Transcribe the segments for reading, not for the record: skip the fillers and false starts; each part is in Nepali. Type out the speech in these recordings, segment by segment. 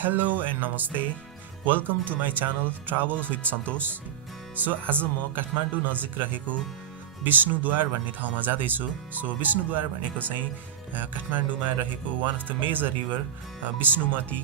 Hello and namaste. Welcome to my channel Travel with Santosh. So आज म काठमाडौँ नजिक रहेको विष्णुद्वार भन्ने ठाउँमा जाँदैछु. सो विष्णुद्वार भनेको चाहिँ काठमाडौँमा रहेको one of the major river Vishnumati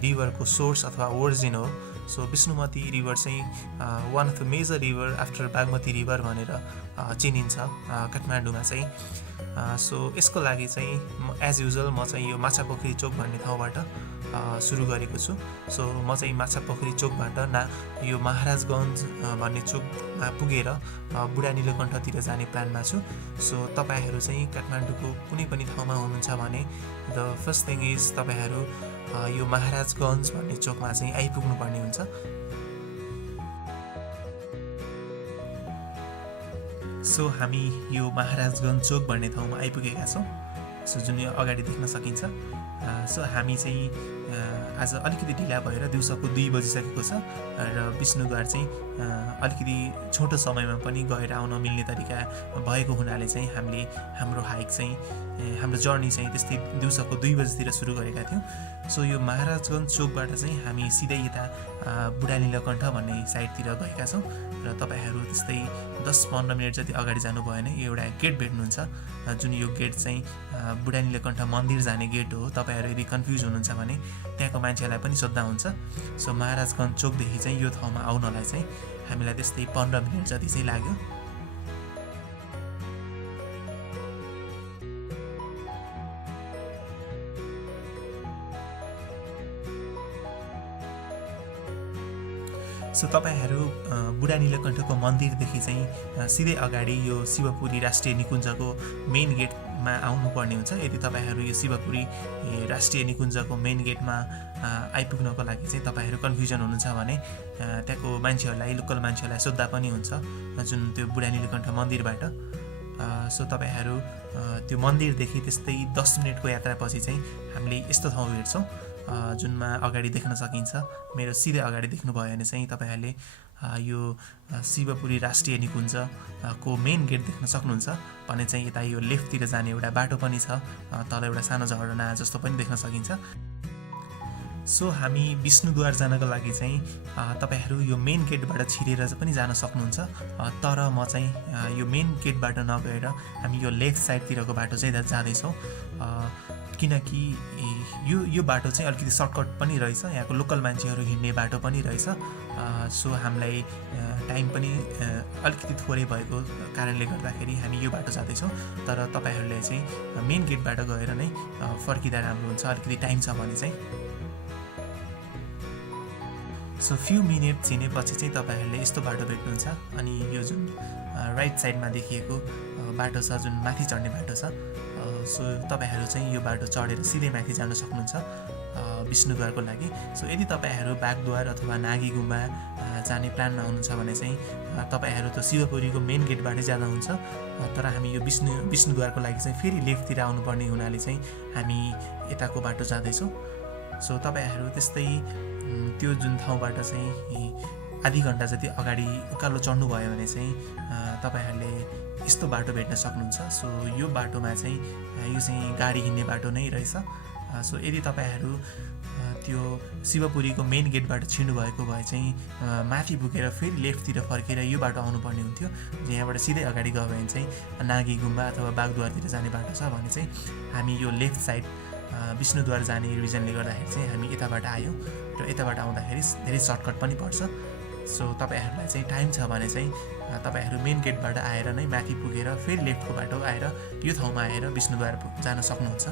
रिभरको सोर्स अथवा ओरिजिन हो. सो विष्णुमती रिभर चाहिँ one of the major river after Bagmati river भनेर चिनिन्छ काठमाडौँमा चाहिँ. सो यसको लागि चाहिँ एज युजुअल म चाहिँ यो माछापोखरी चोक भन्ने ठाउँबाट सुरु गरेको छु. सो म चाहिँ माछापोखरी चोकबाट यो महाराजगञ्ज भन्ने चोकमा पुगेर बुढा नीलकण्ठतिर जाने प्लानमा छु. सो तपाईहरू चाहिँ काठमाडौँको कुनै पनि ठाउँमा हुनुहुन्छ भने द फर्स्ट थिङ इज तपाईहरू यो महाराजगञ्ज भन्ने चोकमा चाहिँ आइपुग्नु पर्ने हुन्छ. सो हामी यो महाराजगञ्ज चोक भन्ने ठाउँमा आइपुगेका छौँ. सो जुन यो अगाडि देख्न सकिन्छ. सो हामी चाहिँ आज अलिकति ढिला भएर दिउँसोको 2 बजिसकेको छ र विष्णुद्वार चाहिँ अलिकति छोटो समयमा पनि गएर आउन मिल्ने तरिका भएको हुनाले चाहिँ हामीले हाम्रो हाइक चाहिँ हाम्रो जर्नी चाहिँ त्यस्तै दिउँसोको 2 बजीतिर सुरु गरेका थियौँ. सो यो महाराजगञ्ज चोकबाट चाहिँ हामी सिधै यता बुढा नीलकण्ठ भन्ने साइडतिर गएका छौँ र तपाईँहरू त्यस्तै 10-15 मिनट जति अगाडि जानुभयो भने एउटा गेट भेट्नुहुन्छ जुन यो गेट चाहिँ बुढा नीलकण्ठ मन्दिर जाने गेट हो. तपाईँहरू यदि कन्फ्युज हुनुहुन्छ भने त्यहाँको मान्छेलाई पनि सोद्धा हुन्छ. सो महाराजगञ्ज चोकदेखि चाहिँ यो ठाउँमा आउनलाई चाहिँ हामीलाई त्यस्तै 15 मिनट जति चाहिँ लाग्यो. सो तपाईहरू बुढा नीलकण्ठको मन्दिरदेखि चाहिँ सिधै अगाडि यो शिवपुरी राष्ट्रिय निकुञ्जको मेन गेटमा आउनुपर्ने हुन्छ. यदि तपाईहरू यो शिवपुरी राष्ट्रिय निकुञ्जको मेन गेटमा आइपुग्नको लागि चाहिँ तपाईहरू कन्फ्युजन हुनुहुन्छ भने त्यहाँको मान्छेहरूलाई लोकल मान्छेहरूलाई सोद्धा पनि हुन्छ जुन त्यो बुढा नीलकण्ठ मन्दिरबाट. सो तपाईहरू त्यो मन्दिरदेखि त्यस्तै 10 मिनटको यात्रापछि चाहिँ हामीले यस्तो ठाउँ भेट्छौँ जुनमा अगाडि देख्न सकिन्छ. मेरो सिधै अगाडि देख्नुभयो भने चाहिँ तपाईँहरूले यो शिवपुरी राष्ट्रिय निकुञ्जको मेन गेट देख्न सक्नुहुन्छ भने चाहिँ यता यो लेफ्टतिर जाने एउटा बाटो पनि छ. तल एउटा सानो झरना जस्तो पनि देख्न सकिन्छ. सो हामी विष्णुद्वार जानको लागि चाहिँ तपाईहरू यो मेन गेटबाट छिरेर पनि जान सक्नुहुन्छ. तर म चाहिँ यो मेन गेटबाट नगएर हामी यो लेफ्ट साइडतिरको बाटो चाहिँ जाँदैछौँ किनकि यो बाटो चाहिँ अलिकति सर्टकट पनि रहेछ. यहाँको लोकल मान्छेहरू हिँड्ने बाटो पनि रहेछ. सो हामीलाई टाइम पनि अलिकति थोरै भएको कारणले गर्दाखेरि हामी यो बाटो जाँदैछौँ. तर तपाईँहरूले चाहिँ मेन गेटबाट गएर नै फर्किँदा राम्रो हुन्छ अलिकति टाइम छ भने चाहिँ. सो फ्यु मिनट हिँडेपछि चाहिँ तपाईँहरूले यस्तो बाटो भेट्नुहुन्छ. अनि यो जुन राइट साइडमा देखिएको बाटो छ जुन माथि चढ्ने बाटो छ. सो तपाईँहरू चाहिँ यो बाटो चढेर सिधै माथि जान सक्नुहुन्छ विष्णुद्वारको लागि. सो यदि तपाईँहरू बागद्वार अथवा नागी गुम्बा जाने प्लानमा हुनुहुन्छ भने चाहिँ तपाईँहरू त शिवपुरीको मेन गेटबाटै जाँदा हुन्छ. तर हामी यो विष्णुद्वारको लागि चाहिँ फेरि लेफ्टतिर आउनुपर्ने हुनाले चाहिँ हामी यताको बाटो जाँदैछौँ. सो तपाईँहरू त्यस्तै त्यो जुन ठाउँबाट चाहिँ आधी घन्टा जति अगाडि उकालो चढ्नुभयो भने चाहिँ तपाईँहरूले यस्तो बाटो भेट्न सक्नुहुन्छ. सो यो बाटोमा चाहिँ यो चाहिँ गाडी हिँड्ने बाटो नै रहेछ. सो यदि तपाईँहरू त्यो शिवपुरीको मेन गेटबाट छिर्नुभएको भए चाहिँ माथि पुगेर फेरि लेफ्टतिर फर्केर यो बाटो आउनुपर्ने हुन्थ्यो. यहाँबाट सिधै अगाडि गयो भने चाहिँ नागी गुम्बा अथवा बागद्वारतिर जाने बाटो छ भने चाहिँ हामी यो लेफ्ट साइड विष्णुद्वार जाने रिजनले गर्दाखेरि चाहिँ हामी यताबाट आयौँ र यताबाट आउँदाखेरि धेरै सर्टकट पनि पर्छ. सो तपाईँहरूलाई चाहिँ टाइम छ भने चाहिँ तपाईँहरू मेन गेटबाट आएर नै माथि पुगेर फेरि लेफ्टको बाटो आएर यो ठाउँमा आएर विष्णुद्वार जान सक्नुहुन्छ.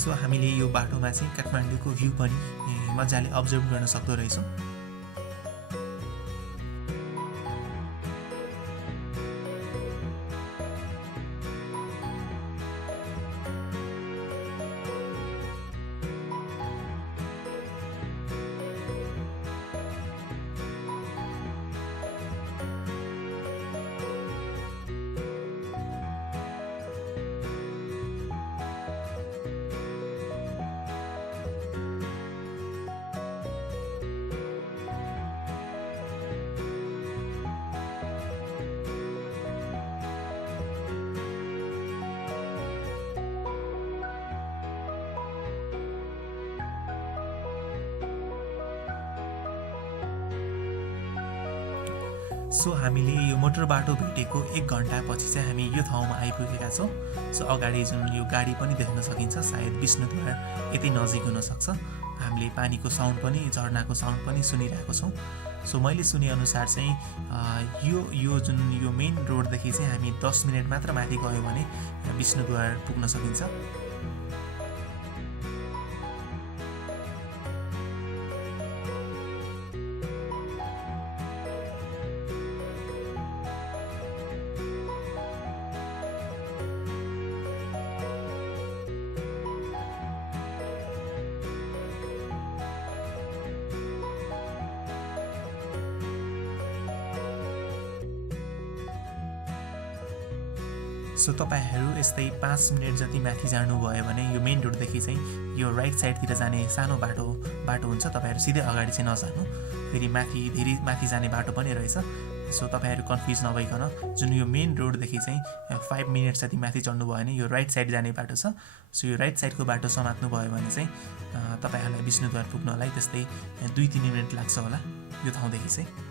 सो हामीले यो बाटोमा चाहिँ काठमाडौँको भ्यू पनि मजाले अब्जर्भ गर्न सक्दो रहेछौँ। सो हामीले यो मोटर बाटो भेटेको 1 घण्टापछि चाहिँ हामी यो ठाउँमा आइपुगेका छौँ। सो अगाडि जुन यो गाडी पनि देख्न सकिन्छ, सायद विष्णुद्वार यति नजिक हुनसक्छ। हामीले पानीको साउन्ड पनि, झरनाको साउन्ड पनि सुनिरहेको छौँ। सो मैले सुनेअनुसार चाहिँ यो मेन रोडदेखि चाहिँ हामी 10 मिनट मात्र माथि गयो भने विष्णुद्वार पुग्न सकिन्छ। सो तपाईहरू यस्तै 5 मिनट जति माथि जानुभयो भने यो मेन रोडदेखि चाहिँ यो राइट साइडतिर जाने सानो बाटो हुन्छ। तपाईहरू सिधै अगाडि चाहिँ नजानु, फेरि धेरै माथि जाने बाटो पनि रहेछ। सो तपाईहरू कन्फ्युज नभइकन जुन यो मेन रोडदेखि चाहिँ 5 मिनट जति माथि चढ्नुभयो भने यो राइट साइड जाने बाटो छ। सो यो राइट साइडको बाटो समात्नु भयो भने चाहिँ तपाईहरूलाई विष्णुद्वार पुग्नलाई त्यस्तै 2-3 मिनट लाग्छ होला यो ठाउँदेखि चाहिँ।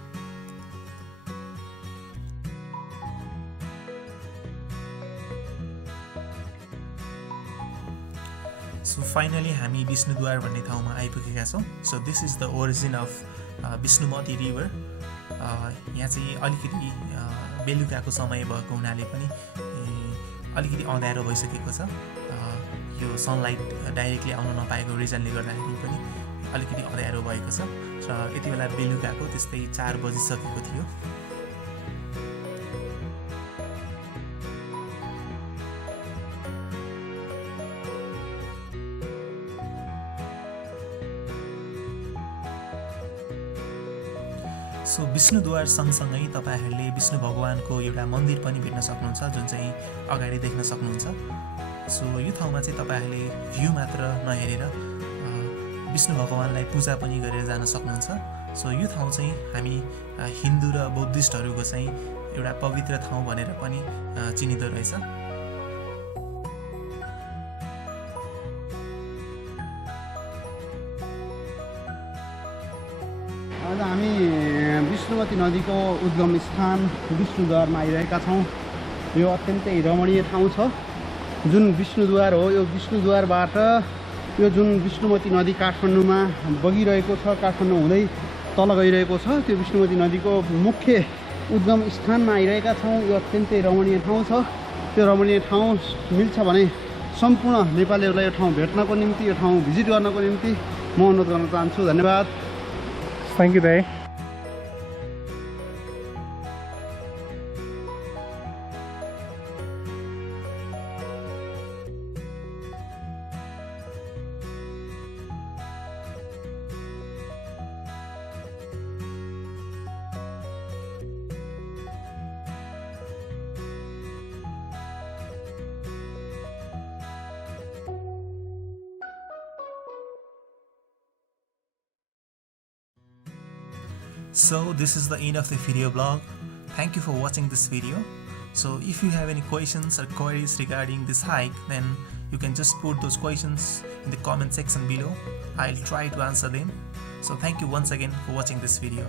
सो फाइनली हामी विष्णुद्वार भन्ने ठाउँमा आइपुगेका छौँ। So this is the origin of Vishnumati river. यहाँ चाहिँ अलिकति बेलुकाको समय भएको हुनाले पनि अलिकति अँध्यारो भइसकेको छ। यो सनलाइट डाइरेक्टली आउन नपाएको रिजनले गर्दाखेरि पनि अलिकति अँध्यारो भएको छ र यति बेला बेलुकाको त्यस्तै 4 बजिसकेको थियो। सो विष्णुद्वार सँगसँगै तपाईहरूले विष्णु भगवानको एउटा मन्दिर पनि भेट्न सक्नुहुन्छ, जुन चाहिँ अगाडि देख्न सक्नुहुन्छ। सो यो ठाउँमा चाहिँ तपाईहरूले भ्यू मात्र नहेरेर विष्णु भगवानलाई पूजा पनि गरेर जान सक्नुहुन्छ। सो यो ठाउँ चाहिँ हामी हिन्दू र बौद्धिस्टहरूको चाहिँ एउटा पवित्र ठाउँ भनेर पनि चिनिँदो रहेछ। आज हामी विष्णुमती नदीको उद्गम स्थान विष्णुद्वारमा आइरहेका छौँ। यो अत्यन्तै रमणीय ठाउँ छ। जुन विष्णुद्वार हो, यो विष्णुद्वारबाट यो जुन विष्णुमती नदी काठमाडौँमा बगिरहेको छ, काठमाडौँ हुँदै तल गइरहेको छ, त्यो विष्णुमती नदीको मुख्य उद्गम स्थानमा आइरहेका छौँ। यो अत्यन्तै रमणीय ठाउँ छ। त्यो रमणीय ठाउँ मिल्छ भने सम्पूर्ण नेपालीहरूलाई यो ठाउँ भेट्नको निम्ति, यो ठाउँ भिजिट गर्नको निम्ति म अनुरोध गर्न चाहन्छु। धन्यवाद। थ्याङ्क यू दाइ। So this is the end of the video blog. Thank you for watching this video. So if you have any questions or queries regarding this hike, then you can just put those questions in the comment section below. I'll try to answer them. So thank you once again for watching this video.